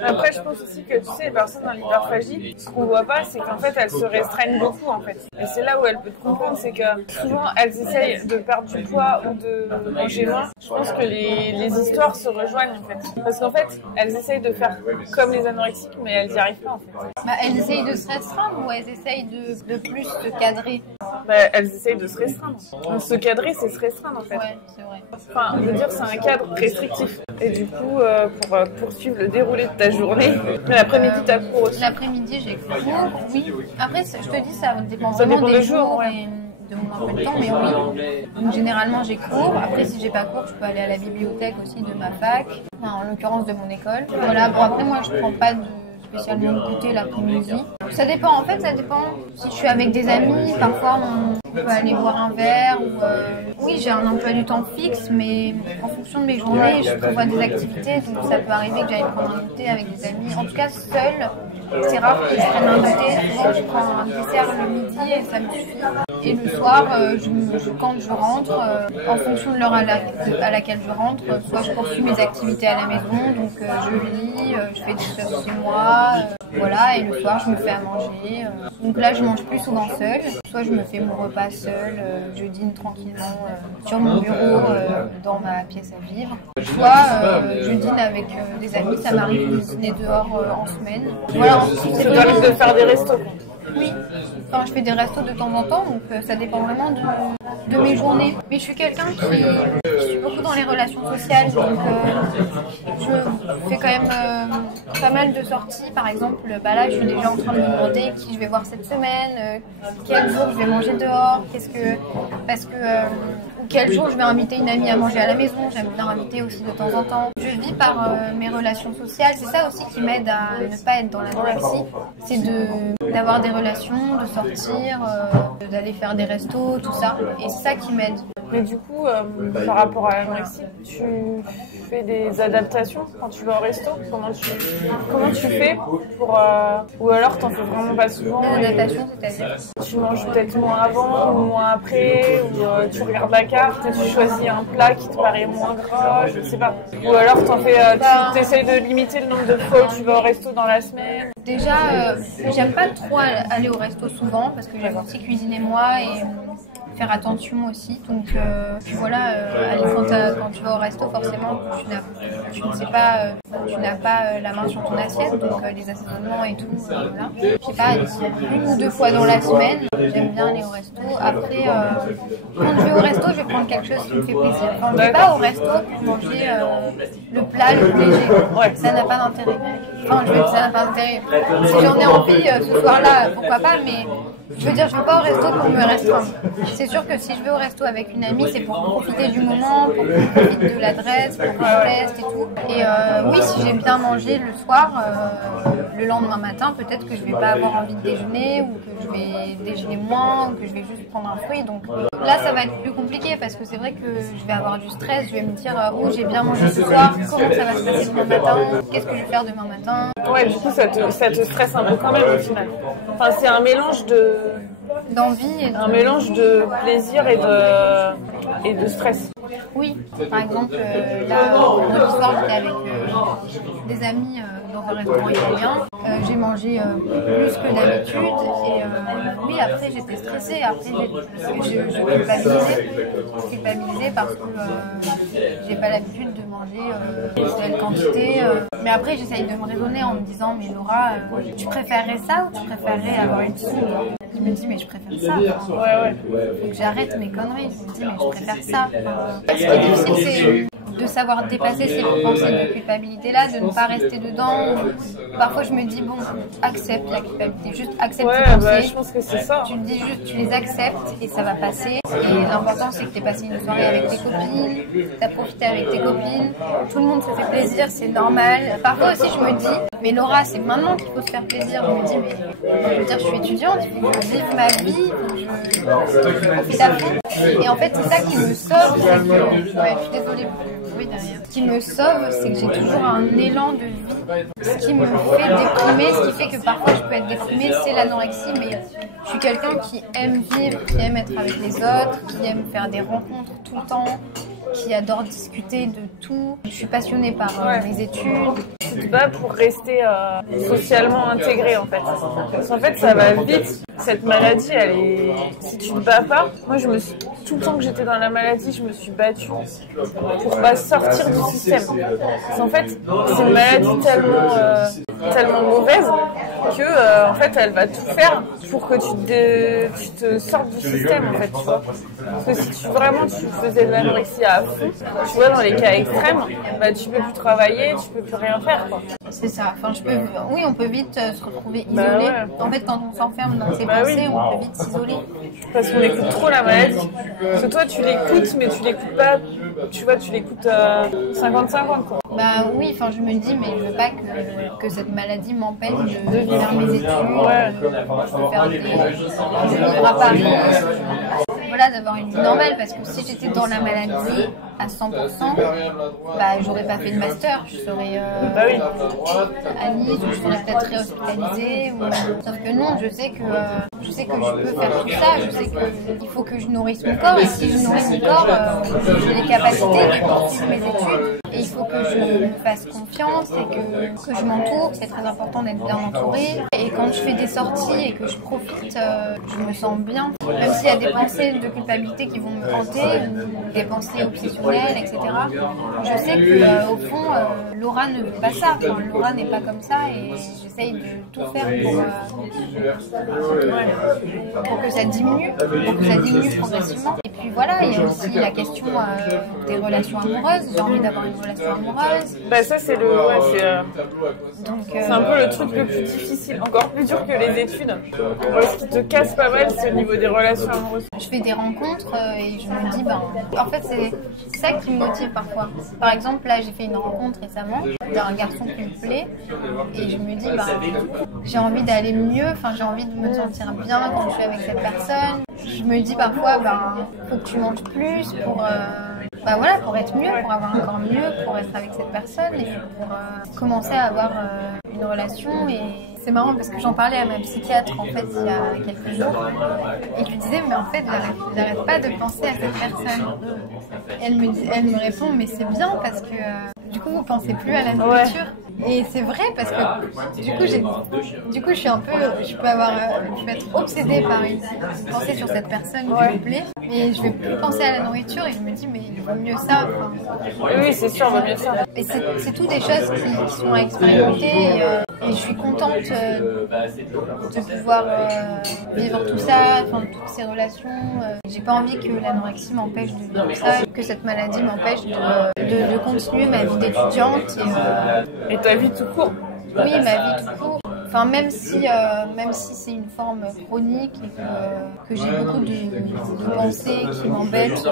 Après, je pense aussi que, tu sais, les personnes dans l'hyperphagie, ce qu'on voit pas, c'est qu'en fait, elles se restreignent beaucoup, en fait. Et c'est là où elles peuvent te comprendre, c'est que souvent, elles essayent de perdre du poids ou de manger moins. Je pense que les histoires se rejoignent, en fait. Parce qu'en fait, elles essayent de faire comme les anorexiques, mais elles n'y arrivent pas, en fait. Bah, elles essayent de se restreindre ou elles essayent de plus se cadrer? Bah, elles essayent de se restreindre. Se cadrer, c'est se restreindre, en fait. Ouais, c'est vrai. Enfin, je veux dire, c'est un cadre restrictif. Et du coup, pour poursuivre le déroulé de ta journée, l'après-midi, t'as cours aussi. L'après-midi, j'ai cours, oui. Après, je te dis, ça dépend vraiment des jours et de mon emploi de temps, mais oui. Donc, généralement, j'ai cours. Après, si j'ai pas cours, je peux aller à la bibliothèque aussi de ma fac, enfin, en l'occurrence de mon école. Voilà, bon, après, moi, je prends pas spécialement de goûter l'après-midi. Ça dépend, en fait, ça dépend. Si je suis avec des amis, parfois on peut aller boire un verre. Oui, j'ai un emploi du temps fixe, mais en fonction de mes journées, je prévois des activités, donc ça peut arriver que j'aille prendre un goûter avec des amis. En tout cas, seule, c'est rare que je prenne un goûter. Souvent, je prends un dessert le midi et ça me suffit. Et le soir, quand je rentre, en fonction de l'heure à laquelle je rentre, soit je poursuis mes activités à la maison, donc je lis, je fais des choses chez moi, voilà, et le soir je me fais à manger. Donc là je mange plus souvent seule, soit je me fais mon repas fois seule, je dîne tranquillement sur mon bureau, dans ma pièce à vivre. Soit je dîne avec des amis, ça m'arrive de dîner dehors en semaine. Voilà, Ça t'arrive de faire des restos. oui, enfin, je fais des restos de temps en temps, donc ça dépend vraiment de mes journées. Mais je suis quelqu'un qui suis beaucoup dans les relations sociales, donc je fais quand même pas mal de sorties. Par exemple, là, je suis déjà en train de me demander qui je vais voir cette semaine, quel jour je vais manger dehors, ou quel jour je vais inviter une amie à manger à la maison. J'aime bien inviter aussi de temps en temps. Je vis par mes relations sociales. C'est ça aussi qui m'aide à ne pas être dans l'anorexie. C'est d'avoir des relations, de sortir, d'aller faire des restos, tout ça. Et c'est ça qui m'aide. Mais du coup, par rapport à l'anorexie, tu fais des adaptations quand tu vas au resto? Comment tu fais pour... Ou alors t'en fais vraiment pas souvent? Des adaptations, c'est-à-dire? Tu manges peut-être moins avant ou moins après, ou tu regardes la carte et tu choisis un plat qui te paraît moins gras, je sais pas. Ou alors tu essayes de limiter le nombre de fois où tu vas au resto dans la semaine. Déjà, j'aime pas trop aller au resto souvent parce que j'aime aussi cuisiner moi et faire attention aussi. Donc puis voilà, quand tu vas au resto, forcément tu n'as pas la main sur ton assiette, donc les assaisonnements et tout. Voilà. Je sais pas, 1 ou 2 fois dans la semaine, j'aime bien aller au resto. Après, quand je vais au resto, je vais prendre quelque chose qui me fait plaisir. Quand je vais pas au resto pour manger le plat le plus léger, ça n'a pas d'intérêt. Enfin, ça n'a pas d'intérêt. Si j'en ai envie ce soir-là, pourquoi pas, mais je veux dire, je ne vais pas au resto pour me restreindre. C'est sûr que si je vais au resto avec une amie, c'est pour profiter du moment, pour profiter de l'adresse, pour que je teste et tout. Et oui, si j'ai bien mangé le soir, le lendemain matin, peut-être que je ne vais pas avoir envie de déjeuner, ou que je vais déjeuner moins, ou que je vais juste prendre un fruit. Donc là, ça va être plus compliqué parce que c'est vrai que je vais avoir du stress. Je vais me dire, j'ai bien mangé ce soir, comment ça va se passer demain matin, qu'est-ce que je vais faire demain matin. Ouais, du coup, ça te stresse un peu quand même au final. Enfin, c'est un mélange d'envie et un mélange de plaisir et de stress. Oui, par exemple, là, vendredi soir, j'étais avec des amis dans un restaurant italien. J'ai mangé plus que d'habitude et oui, après j'étais stressée. Après, je culpabilisais parce que j'ai pas l'habitude de manger une telle quantité. Mais après, j'essaye de me raisonner en me disant, mais Laura, tu préférerais ça ou tu préférerais avoir une soupe? Je me dis, mais je préfère ça. Donc j'arrête mes conneries. Je me dis, mais je préfère ça. Ce qui est difficile, c'est de savoir dépasser ces pensées de culpabilité-là, de ne pas rester dedans. Parfois, je me dis, bon, accepte la culpabilité, juste accepte tes pensées. Je pense que c'est ça. Tu te dis juste, tu les acceptes et ça va passer. Et l'important, c'est que tu aies passé une soirée avec tes copines, tu as profité avec tes copines. Tout le monde se fait plaisir, c'est normal. Parfois aussi, je me dis, mais Laura, c'est maintenant qu'il faut se faire plaisir. Je me dis, mais je veux dire, je suis étudiante, il faut que je vive ma vie, il faut que je profite à fond. Et en fait, c'est ça qui me sauve. Je suis désolée pour le bruit derrière. Ce qui me sauve, c'est que j'ai toujours un élan de vie. Ce qui me fait déprimer, ce qui fait que parfois je peux être déprimée, c'est l'anorexie. Mais je suis quelqu'un qui aime vivre, qui aime être avec les autres, qui aime faire des rencontres tout le temps, qui adore discuter de tout. Je suis passionnée par mes études. Tu te bats pour rester socialement intégrée en fait. Parce qu'en fait, ça va vite. Cette maladie, si tu te bats pas, moi tout le temps que j'étais dans la maladie, je me suis battue pour pas sortir du système. Parce qu'en fait, c'est une maladie tellement mauvaise que en fait, elle va tout faire pour que tu te sortes du système en fait, tu vois. Parce que si tu faisais de l'anorexie à fond, tu vois, dans les cas extrêmes, bah, tu peux plus travailler, tu peux plus rien faire, quoi. C'est ça. Enfin, oui, on peut vite se retrouver isolé. En fait, quand on s'enferme dans ses pensées, on peut vite s'isoler. Parce qu'on écoute trop la maladie. Parce que toi, tu l'écoutes, mais tu l'écoutes pas. Tu vois, tu l'écoutes 50-50, quoi. Bah oui, enfin, je me dis, mais je veux pas que cette maladie m'empêche de faire mes études, de faire de vivre à Paris. Voilà, d'avoir une vie normale, parce que si j'étais dans la maladie, à 100%, bah, j'aurais pas fait de master, je serais Bah oui. à Nice, ou je serais peut-être réhospitalisée. Sauf que non, je sais que je peux faire tout ça, je sais qu'il faut que je nourrisse mon corps, et si je nourris mon corps, j'ai les capacités de poursuivre mes études, et il faut que je me fasse confiance et que je m'entoure, c'est très important d'être bien entourée. Et quand je fais des sorties et que je profite, je me sens bien, même s'il y a des pensées de culpabilité qui vont me hanter, des pensées obsessionnelles, etc. Je sais que au fond, Laura ne veut pas ça. Enfin, Laura n'est pas comme ça, et j'essaye de tout faire pour que ça diminue, progressivement. Et puis voilà, il y a aussi la question des relations amoureuses. J'ai envie d'avoir une relation amoureuse. Bah ça c'est c'est un peu le truc le plus difficile, encore plus dur que les études. Ce qui te casse pas mal, c'est au niveau des relations amoureuses. Je fais des rencontres et je me dis, en fait c'est ça qui me motive parfois. Par exemple, là j'ai fait une rencontre récemment d'un garçon qui me plaît, et je me dis, j'ai envie d'aller mieux, enfin j'ai envie de me sentir bien quand je suis avec cette personne. Je me dis parfois, faut que tu manges plus pour être mieux, pour avoir encore mieux, pour être avec cette personne, et pour commencer à avoir une relation. Et c'est marrant parce que j'en parlais à ma psychiatre en fait il y a quelques jours, et je lui disais, mais en fait j'arrête pas de penser à cette personne. Et elle me répond, mais c'est bien parce que du coup vous pensez plus à la nourriture. Et c'est vrai parce que du coup je peux être obsédée par une pensée sur cette personne qui me plaît, mais je vais plus penser à la nourriture, et je me dis, mais il vaut mieux ça. Oui, c'est sûr, il vaut mieux ça. Et c'est tout des choses qui sont à expérimenter, et je suis contente de pouvoir vivre tout ça, toutes ces relations. J'ai pas envie que l'anorexie m'empêche de vivre ça, que cette maladie m'empêche de continuer ma vie d'étudiante. Et ta vie tout court. Oui, ma vie tout court. Enfin, même si c'est une forme chronique et que j'ai beaucoup de pensées qui m'embêtent,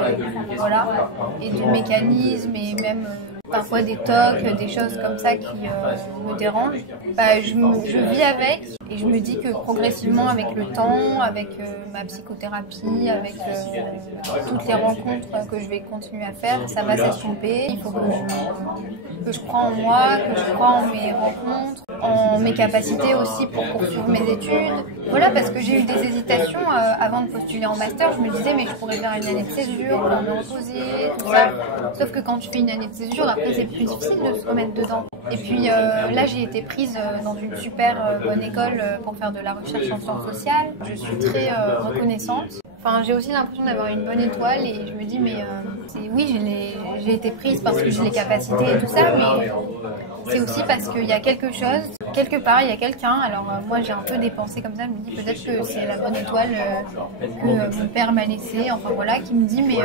voilà, et de mécanismes, et même parfois des tocs, des choses comme ça qui me dérangent, je vis avec, et je me dis que progressivement, avec le temps, avec ma psychothérapie, avec toutes les rencontres que je vais continuer à faire, ça va s'estomper. Il faut que je crois en moi, que je crois en mes rencontres, en mes capacités aussi pour poursuivre mes études. Voilà, parce que j'ai eu des hésitations avant de postuler en master. Je me disais, mais je pourrais faire une année de césure, pour me reposer, tout ça. Sauf que quand tu fais une année de césure, après c'est plus difficile de se remettre dedans. Et puis là, j'ai été prise dans une super bonne école pour faire de la recherche en sciences sociales. Je suis très reconnaissante. Enfin, j'ai aussi l'impression d'avoir une bonne étoile, et je me dis, mais oui, j'ai été prise parce que j'ai les capacités et tout ça, mais c'est aussi parce qu'il y a quelque chose, quelque part, il y a quelqu'un. Alors moi, j'ai un peu des pensées comme ça, je me dis peut-être que c'est la bonne étoile que mon père m'a laissée, enfin voilà, qui me dit, mais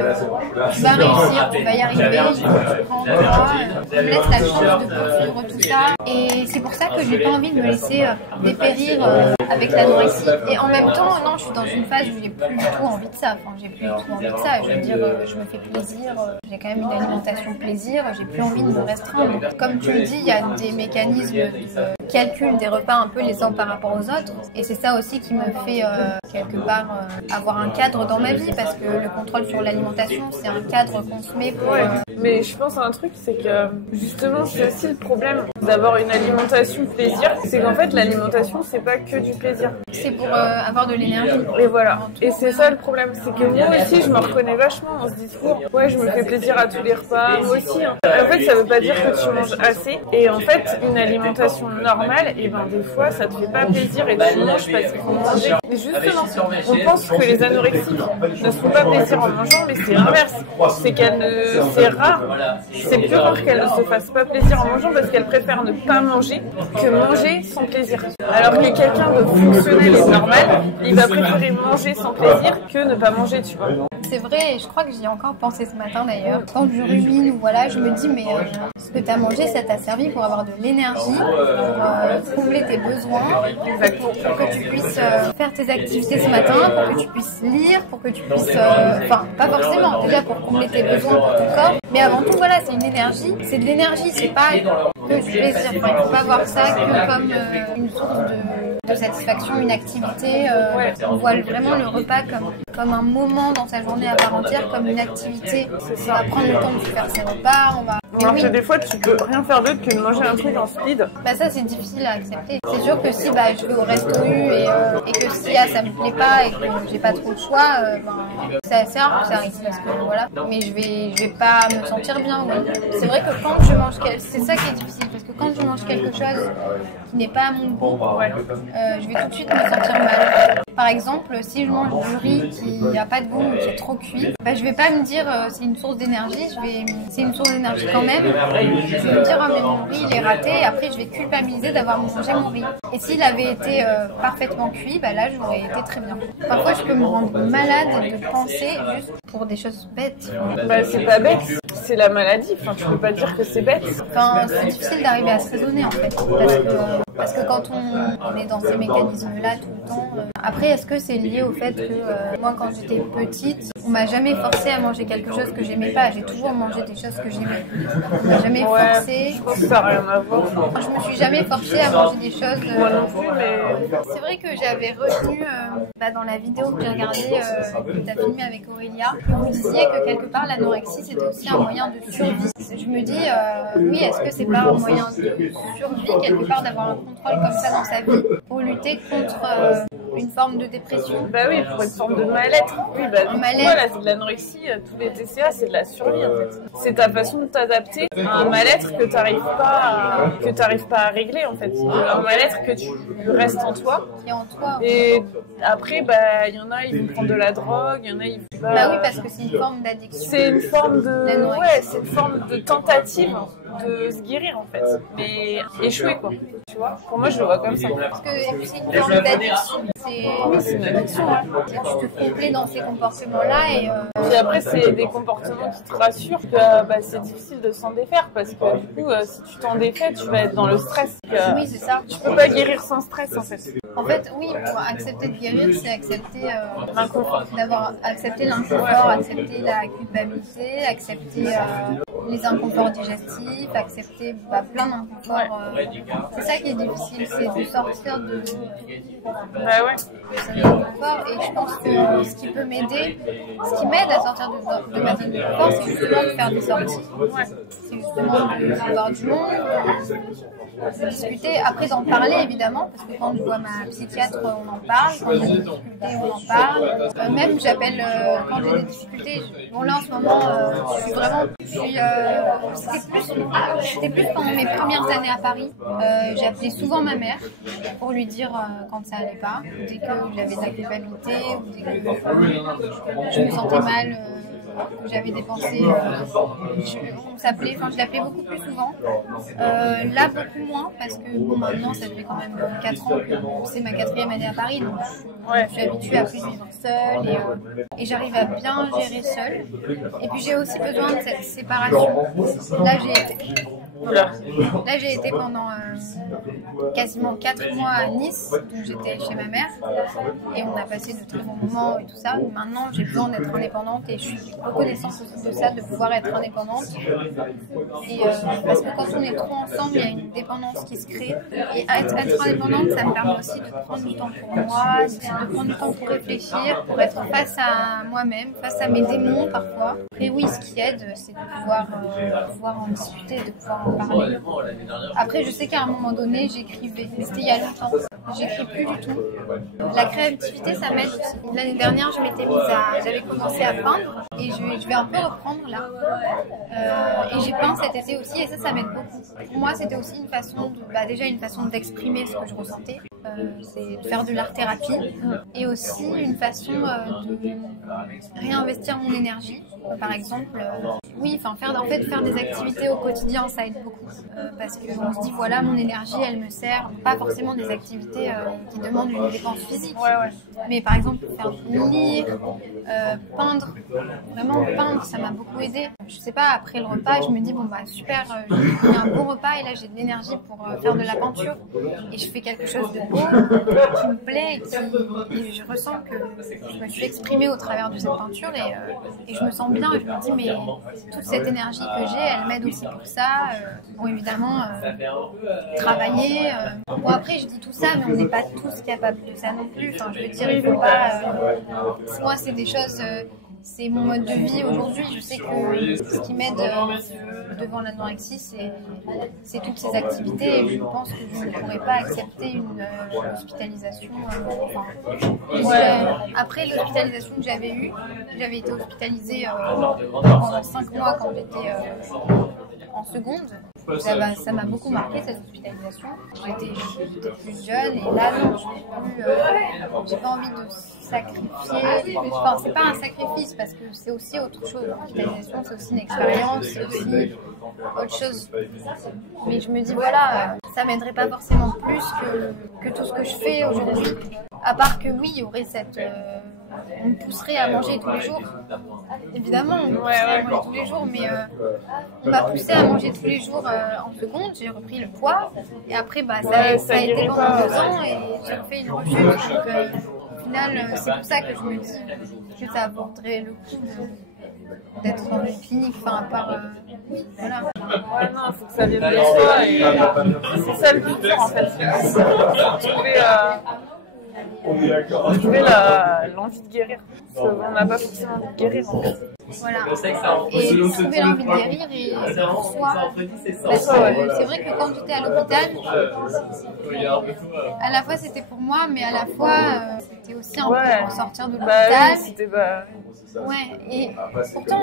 tu vas réussir, tu vas y arriver, il faut que tu prends en toi, tu me laisses la chance de poursuivre tout ça. Et c'est pour ça que j'ai pas envie de me laisser dépérir avec l'anorexie. Et en même temps, non, je suis dans une phase où j'ai plus du tout envie de ça. Enfin, j'ai plus du tout envie de ça. Je veux dire, je me fais plaisir. J'ai quand même une alimentation plaisir. J'ai plus envie de me restreindre. Comme tu le dis, il y a des mécanismes de calcul des repas un peu les uns par rapport aux autres. Et c'est ça aussi qui me fait quelque part avoir un cadre dans ma vie, parce que le contrôle sur l'alimentation, c'est un cadre qu'on se met pour... Mais je pense à un truc, c'est que justement, c'est aussi le problème d'avoir une alimentation plaisir. C'est qu'en fait, l'alimentation, c'est pas que du plaisir. C'est pour avoir de l'énergie. Et voilà. Et c'est ça le problème, c'est que moi aussi, je me reconnais vachement dans ce discours. Ouais, je me fais plaisir à tous les repas. Moi aussi. Hein. En fait, ça veut pas dire que tu manges assez. Et en fait, une alimentation normale, et ben des fois, ça te fait pas plaisir et tu manges parce qu'il faut manger. Mais justement, on pense que les anorexiques ne se font pas plaisir en mangeant, mais c'est l'inverse. C'est rare. C'est plus rare qu'elles ne se fassent pas plaisir en mangeant, parce qu'elles préfèrent ne pas manger que manger sans plaisir. Alors que quelqu'un de fonctionnel et normal, il va préférer manger sans plaisir que ne pas manger, tu vois. C'est vrai, et je crois que j'y ai encore pensé ce matin d'ailleurs. Quand je rumine, ou voilà, je me dis, mais ce que tu as mangé, ça t'a servi pour avoir de l'énergie, pour combler tes besoins, pour que tu puisses faire tes activités ce matin, pour que tu puisses lire, pour que tu puisses... Enfin, pas forcément, déjà pour combler tes besoins pour ton corps, mais avant tout, voilà, c'est une énergie. C'est de l'énergie, c'est pas que du plaisir. Enfin, il ne faut pas voir ça que comme une source de satisfaction, une activité. On voit vraiment le repas comme un moment dans sa journée à part entière, comme une activité. On va prendre le temps de faire ses repas, on va... Alors que des fois, tu peux rien faire d'autre que de manger un truc en speed. Bah ça, c'est difficile à accepter. C'est sûr que si je vais au resto U et que si ça me plaît pas et que j'ai pas trop le choix, c'est assez rare que ça arrive parce que voilà. Mais je vais pas me sentir bien. Oui. C'est vrai que quand je mange c'est ça qui est difficile parce que quand je mange quelque chose qui n'est pas à mon goût, je vais tout de suite me sentir mal. Par exemple, si je mange du riz qui n'a pas de goût ou qui est trop cuit, je vais pas me dire c'est une source d'énergie, c'est une source d'énergie quand même. Je vais me dire mais mon riz il est raté et après je vais culpabiliser d'avoir mangé mon riz. Et s'il avait été parfaitement cuit, là j'aurais été très bien. Parfois je peux me rendre malade de penser juste pour des choses bêtes. C'est pas bête, c'est la maladie. Enfin, tu peux pas dire que c'est bête. Enfin, c'est difficile d'arriver à se raisonner en fait. Parce que quand on est dans ces mécanismes-là tout le temps. Après, est-ce que c'est lié au fait que moi, quand j'étais petite, on m'a jamais forcé à manger quelque chose que j'aimais pas. J'ai toujours mangé des choses que j'aimais. On m'a jamais forcé. Je pense que ça n'a rien à voir. Je me suis jamais forcée à manger des choses. Moi non plus, mais c'est vrai que j'avais retenu dans la vidéo que j'ai regardée, que tu as filmée avec Aurélia, que vous disiez que quelque part l'anorexie c'était aussi un moyen de survie. Je me dis, oui, est-ce que c'est pas un moyen de survie quelque part d'avoir un contrôle comme ça dans sa vie pour lutter contre une forme de dépression? Oui, pour une forme de mal-être. Oui, de l'anorexie, tous les TCA, c'est de la survie en fait. C'est ta façon de t'adapter à un mal-être que tu n'arrives pas à régler en fait. Un mal-être que tu restes en toi. Qui est en toi. Et après, il y en a, ils vont prendre de la drogue, il y en a, ils vont... oui, parce que c'est une forme d'addiction. C'est une forme c'est une forme de tentative de se guérir en fait, mais échouer quoi, tu vois. Pour moi, je le vois comme ça. Parce que c'est une forme d'addiction. Oui, c'est une addiction. Tu te complais dans ces comportements-là et... Puis après, c'est des comportements qui te rassurent que c'est difficile de s'en défaire parce que du coup, si tu t'en défais, tu vas être dans le stress. Oui, c'est ça. Tu peux pas guérir sans stress en fait. En fait, oui, pour accepter de guérir, c'est accepter l'inconfort. D'avoir accepté l'inconfort, accepter la culpabilité, accepter les inconforts digestifs, accepter plein d'inconforts. C'est ça qui est difficile, c'est de sortir de cet inconfort. Et je pense que ce qui peut m'aider, ce qui m'aide à sortir de ma zone de confort, c'est justement de faire des sorties. C'est justement de voir du monde, de discuter, après d'en parler évidemment, parce que quand je vois ma psychiatre, on en parle, quand j'ai des difficultés, on en parle. Même j'appelle, quand j'ai des difficultés, là en ce moment, c'était plus pendant mes premières années à Paris, j'appelais souvent ma mère pour lui dire quand ça allait pas, dès que j'avais de la culpabilité, ou dès que je me sentais mal, que j'avais dépensé, je l'appelais beaucoup plus souvent. Là, beaucoup moins, parce que maintenant, ça fait quand même 4 ans que c'est ma 4e année à Paris, donc je suis habituée à plus vivre seule et j'arrive à bien gérer seule. Et puis j'ai aussi besoin de cette séparation. Là, j'ai été pendant quasiment 4 mois à Nice, donc j'étais chez ma mère et on a passé de très bons moments et tout ça. Maintenant, j'ai besoin d'être indépendante et je suis reconnaissante aussi de ça, de pouvoir être indépendante. Et parce que quand on est trop ensemble, il y a une dépendance qui se crée. Et être indépendante, ça me permet aussi de prendre du temps pour moi, de prendre du temps pour réfléchir, pour être face à moi-même, face à mes démons parfois. Et oui, ce qui aide, c'est de pouvoir en discuter, de pouvoir en parler. Après, je sais qu'à un moment donné, j'écrivais. C'était il y a longtemps. J'écris plus du tout. La créativité, ça m'aide aussi. L'année dernière, j'avais commencé à peindre et je vais un peu reprendre là. Et j'ai peint cet été aussi et ça m'aide beaucoup. Pour moi, c'était aussi une façon déjà une façon d'exprimer ce que je ressentais. C'est de faire de l'art-thérapie et aussi une façon de réinvestir mon énergie. Par exemple, faire des activités au quotidien, ça aide beaucoup. Parce qu'on se dit, voilà, mon énergie, elle me sert. Pas forcément des activités qui demandent une dépense physique. Mais par exemple, lire, peindre. Vraiment, peindre, ça m'a beaucoup aidé. Je sais pas, après le repas, je me dis, super, j'ai pris un bon repas et là, j'ai de l'énergie pour faire de la peinture. Et je fais quelque chose de beau, qui me plaît et je ressens que je me suis exprimée au travers de cette peinture et je me sens bien et je me dis, mais toute cette énergie que j'ai, elle m'aide aussi pour ça. Bon, évidemment, travailler. Bon, après, je dis tout ça, mais on n'est pas tous capables de ça non plus. Enfin, je veux dire, il faut pas. Moi, c'est des choses. C'est mon mode de vie aujourd'hui. Je sais que ce qui m'aide devant l'anorexie, c'est toutes ces activités. Et je pense que je ne pourrais pas accepter une hospitalisation. Après l'hospitalisation que j'avais eue, j'avais été hospitalisée pendant 5 mois quand j'étais en seconde. Ça m'a beaucoup marqué cette hospitalisation. J'étais plus jeune et là, non, j'ai pas envie de sacrifier. Enfin, c'est pas un sacrifice parce que c'est aussi autre chose. L'hospitalisation, c'est aussi une expérience, c'est aussi autre chose. Mais je me dis, voilà, ça m'aiderait pas forcément plus que tout ce que je fais aujourd'hui. À part que oui, il y aurait cette... on me pousserait à manger tous les jours. Évidemment, on me pousserait à manger tous les jours, mais on m'a poussé à manger tous les jours en seconde. J'ai repris le poids. Et après, ça a été pendant 2 ans et j'ai refait une rechute. Donc, au final, c'est pour ça que je me dis que ça vaudrait le coup d'être dans une clinique, enfin, à part... voilà. Ouais, non, il faut que ça vienne de soi et c'est ça le plus dur en fait. Trouver l'envie de guérir. Parce qu'on n'a pas forcément envie de guérir en fait. Voilà. Et trouver l'envie de guérir et pour soi. Parce que c'est vrai que quand j'étais à l'hôpital, à la fois c'était pour moi, mais à la fois c'était aussi un peu pour sortir de l'hôpital. Ouais, et pourtant,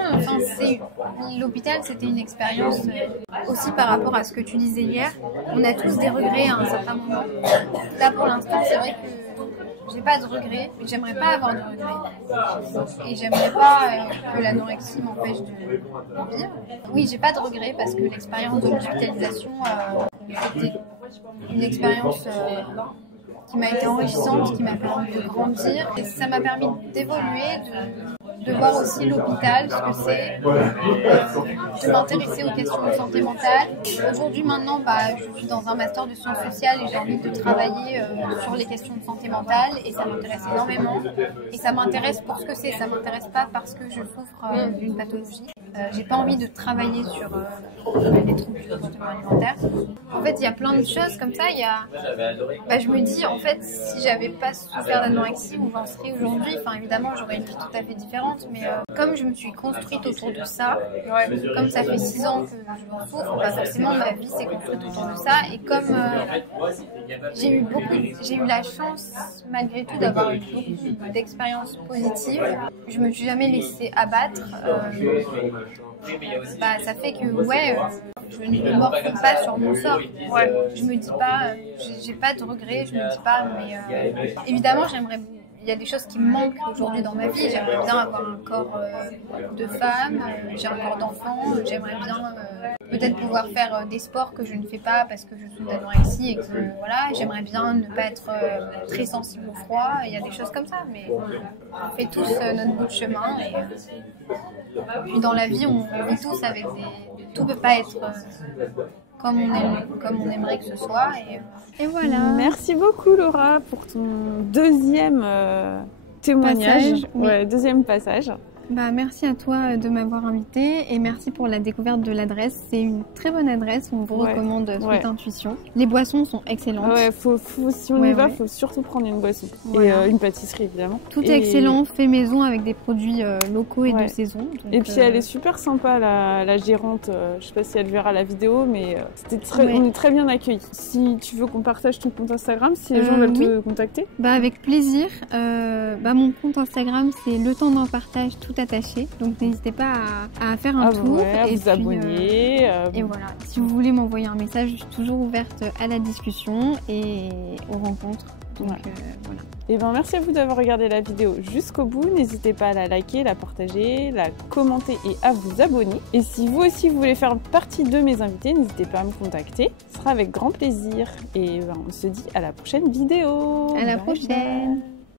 l'hôpital, c'était une expérience aussi par rapport à ce que tu disais hier. On a tous des regrets à un certain moment. Là, pour l'instant, c'est vrai que j'ai pas de regrets, mais j'aimerais pas avoir de regrets. Et j'aimerais pas que l'anorexie m'empêche de vivre. Oui, j'ai pas de regrets parce que l'expérience de l'hospitalisation, c'était une expérience qui m'a été enrichissante, qui m'a permis de grandir. Et ça m'a permis d'évoluer, de voir aussi l'hôpital, ce que c'est, de m'intéresser aux questions de santé mentale. Aujourd'hui, maintenant, je suis dans un master de sciences sociales et j'ai envie de travailler sur les questions de santé mentale et ça m'intéresse énormément. Et ça m'intéresse pour ce que c'est, ça m'intéresse pas parce que je souffre d'une pathologie. J'ai pas envie de travailler sur les troubles du comportement alimentaire. En fait, il y a plein de choses comme ça. Je me dis, en fait, si j'avais pas souffert d'anorexie, où j'en serais aujourd'hui, enfin évidemment, j'aurais une vie tout à fait différente. Mais comme je me suis construite autour de ça, comme ça fait 6 ans que je m'en souffre, forcément ma vie s'est construite autour de ça. Et comme j'ai eu la chance, malgré tout, d'avoir eu beaucoup d'expériences positives, je me suis jamais laissée abattre. Ça fait que je ne me morfonds pas sur mon sort. Je me dis pas, j'ai pas de regrets, je me dis pas, mais évidemment il y a des choses qui me manquent aujourd'hui dans ma vie. J'aimerais bien avoir un corps de femme, j'ai un corps d'enfant, j'aimerais bien peut-être pouvoir faire des sports que je ne fais pas parce que je suis d'anorexie et que voilà, j'aimerais bien ne pas être très sensible au froid. Il y a des choses comme ça, mais on fait tous notre bout de chemin. Puis dans la vie, on vit tous avec tout peut pas être comme on aimerait que ce soit. Et voilà. Merci beaucoup Laura pour ton deuxième témoignage, deuxième passage. Merci à toi de m'avoir invitée et merci pour la découverte de l'adresse. C'est une très bonne adresse, on vous recommande Sweet Intuition. Les boissons sont excellentes. Si on y va, il faut surtout prendre une boisson et une pâtisserie évidemment. Tout est excellent, fait maison avec des produits locaux et de saison. Donc, et puis elle est super sympa la gérante, je sais pas si elle verra la vidéo, mais on est très bien accueillis. Si tu veux qu'on partage ton compte Instagram, si les gens veulent te contacter. Avec plaisir. Mon compte Instagram c'est le temps d'un partage tout attaché, donc n'hésitez pas à faire un tour à vous abonner. Et voilà, si vous voulez m'envoyer un message, je suis toujours ouverte à la discussion et aux rencontres. Donc voilà. Et merci à vous d'avoir regardé la vidéo jusqu'au bout. N'hésitez pas à la liker, la partager, la commenter et à vous abonner. Et si vous aussi vous voulez faire partie de mes invités, n'hésitez pas à me contacter. Ce sera avec grand plaisir. Et on se dit à la prochaine vidéo. À la prochaine.